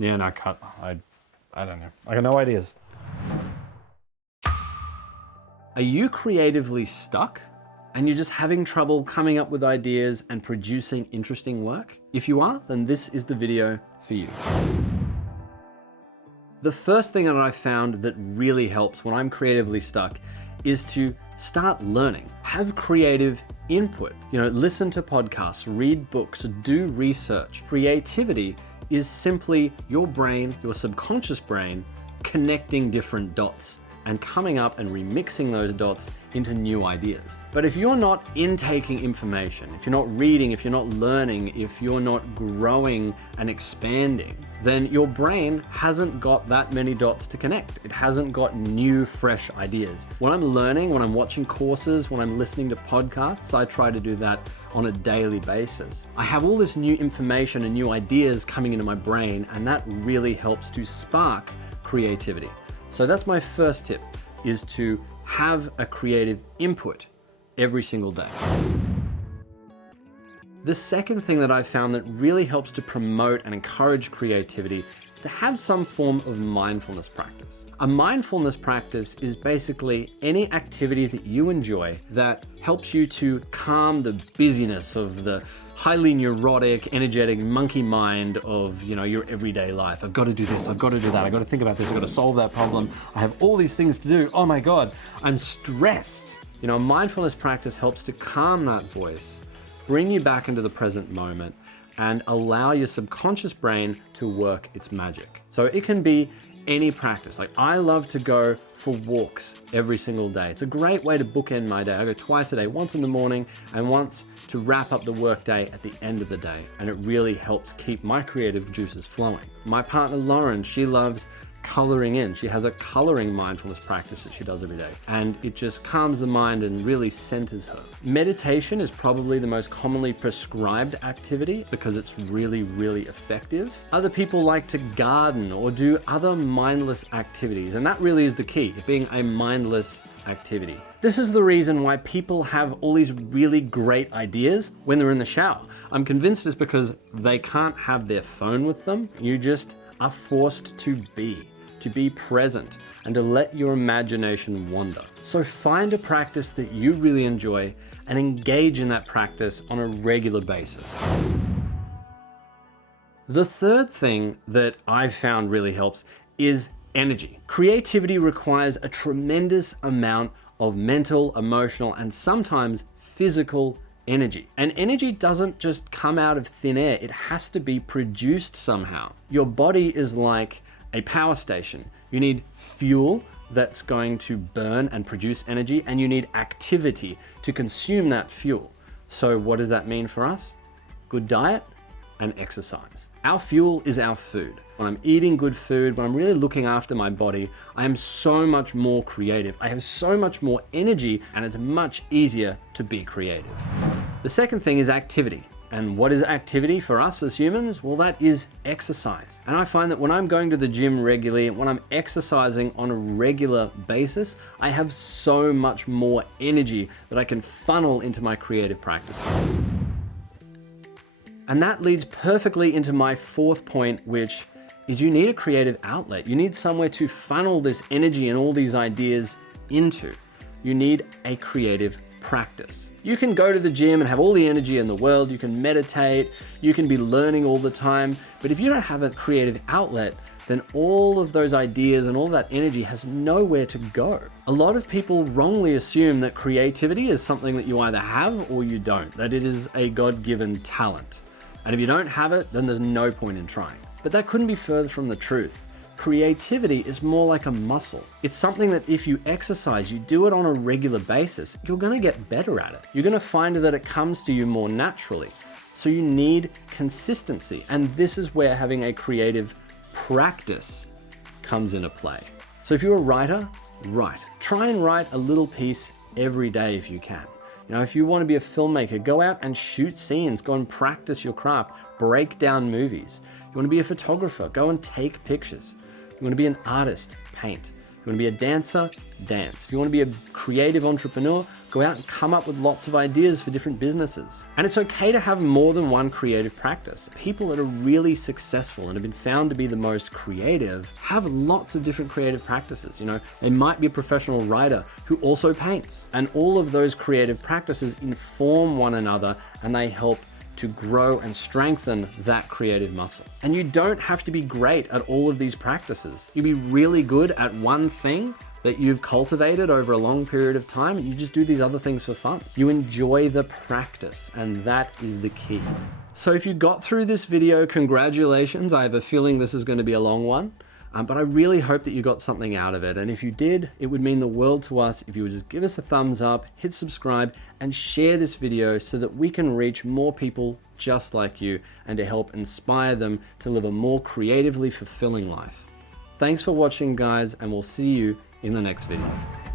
Yeah, no, cut. I don't know. I got no ideas. Are you creatively stuck and you're just having trouble coming up with ideas and producing interesting work? If you are, then this is the video for you. The first thing that I found that really helps when I'm creatively stuck is to start learning. Have creative input. Listen to podcasts, read books, do research. Creativity is simply your brain, your subconscious brain, connecting different dots and coming up and remixing those dots into new ideas. But if you're not intaking information, if you're not reading, if you're not learning, if you're not growing and expanding, then your brain hasn't got that many dots to connect. It hasn't got new, fresh ideas. When I'm learning, when I'm watching courses, when I'm listening to podcasts, I try to do that on a daily basis. I have all this new information and new ideas coming into my brain, and that really helps to spark creativity. So that's my first tip, is to have a creative input every single day. The second thing that I found that really helps to promote and encourage creativity is to have some form of mindfulness practice. A mindfulness practice is basically any activity that you enjoy that helps you to calm the busyness of the highly neurotic, energetic monkey mind of your everyday life. I've got to do this, I've got to do that, I've got to think about this, I've got to solve that problem. I have all these things to do. Oh my God, I'm stressed. A mindfulness practice helps to calm that voice, bring you back into the present moment, and allow your subconscious brain to work its magic. So it can be any practice. Like, I love to go for walks every single day. It's a great way to bookend my day. I go twice a day, once in the morning and once to wrap up the work day at the end of the day. And it really helps keep my creative juices flowing. My partner Lauren, she loves coloring in. She has a coloring mindfulness practice that she does every day, and it just calms the mind and really centers her. Meditation is probably the most commonly prescribed activity because it's really, really effective. Other people like to garden or do other mindless activities, and that really is the key, being a mindless activity. This is the reason why people have all these really great ideas when they're in the shower. I'm convinced it's because they can't have their phone with them. You just are forced to be present and to let your imagination wander. So find a practice that you really enjoy and engage in that practice on a regular basis. The third thing that I've found really helps is energy. Creativity requires a tremendous amount of mental, emotional, and sometimes physical energy. And energy doesn't just come out of thin air. It has to be produced somehow. Your body is like a power station. You need fuel that's going to burn and produce energy, and you need activity to consume that fuel. So what does that mean for us? Good diet and exercise. Our fuel is our food. When I'm eating good food, when I'm really looking after my body, I am so much more creative. I have so much more energy, and it's much easier to be creative. The second thing is activity. And what is activity for us as humans? Well, that is exercise. And I find that when I'm going to the gym regularly, when I'm exercising on a regular basis, I have so much more energy that I can funnel into my creative practices. And that leads perfectly into my fourth point, which is you need a creative outlet. You need somewhere to funnel this energy and all these ideas into. You need a creative practice. You can go to the gym and have all the energy in the world, you can meditate, you can be learning all the time, but if you don't have a creative outlet, then all of those ideas and all that energy has nowhere to go. A lot of people wrongly assume that creativity is something that you either have or you don't, that it is a God-given talent. And if you don't have it, then there's no point in trying. But that couldn't be further from the truth. Creativity is more like a muscle. It's something that if you exercise, you do it on a regular basis, you're gonna get better at it. You're gonna find that it comes to you more naturally. So you need consistency. And this is where having a creative practice comes into play. So if you're a writer, write. Try and write a little piece every day if you can. If you want to be a filmmaker, go out and shoot scenes, go and practice your craft, break down movies. You want to be a photographer, go and take pictures. You want to be an artist, paint. If you want to be a dancer, dance. If you want to be a creative entrepreneur, go out and come up with lots of ideas for different businesses. And it's okay to have more than one creative practice. People that are really successful and have been found to be the most creative have lots of different creative practices. You know, they might be a professional writer who also paints. And all of those creative practices inform one another and they help to grow and strengthen that creative muscle. And you don't have to be great at all of these practices. You be really good at one thing that you've cultivated over a long period of time, and you just do these other things for fun. You enjoy the practice, and that is the key. So if you got through this video, congratulations. I have a feeling this is going to be a long one. But I really hope that you got something out of it. And if you did, it would mean the world to us if you would just give us a thumbs up, hit subscribe, and share this video so that we can reach more people just like you and to help inspire them to live a more creatively fulfilling life. Thanks for watching, guys, and we'll see you in the next video.